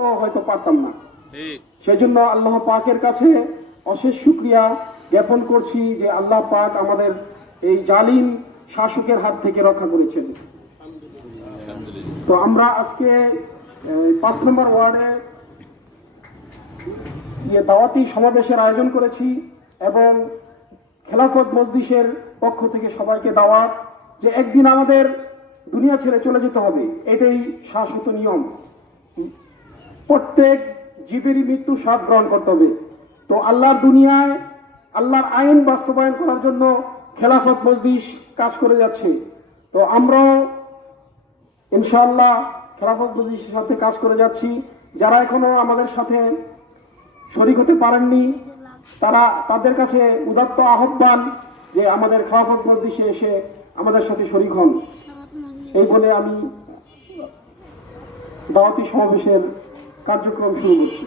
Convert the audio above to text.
তো হয়তো পারতাম না। সেজন্য আল্লাহ পাকের কাছে অশেষ শুকরিয়া জ্ঞাপন করছি যে আল্লাহ পাক আমাদের এই জালিম শাসকের হাত থেকে রক্ষা করেছেন। তো আমরা আজকে 5 নম্বর ওয়ার্ডে দাওয়াতি সমাবেশের আয়োজন করেছি এবং খেলাফত মজলিসের পক্ষ থেকে সবাইকে দাওয়াত যে একদিন আমাদের দুনিয়া ছেড়ে চলে যেতে হবে, এটাই শাশ্বত নিয়ম। প্রত্যেক জীবেরই মৃত্যু স্বাদ গ্রহণ করতে হবে। তো আল্লাহর দুনিয়ায় আল্লাহর আইন বাস্তবায়ন করার জন্য খেলাফত মজলিস কাজ করে যাচ্ছে। তো আমরাও ইনশাআল্লাহ খেলাফত মজলিসের সাথে কাজ করে যাচ্ছি। যারা এখনো আমাদের সাথে শরীক হতে পারেননি তাদের কাছে উদাত্ত আহ্বান যে আমাদের খেলাফত মজলিসে এসে আমাদের সাথে শরীক হন। এই বলে আমি দাওয়াতি সমাবেশের কার্যক্রম শুরু করছি।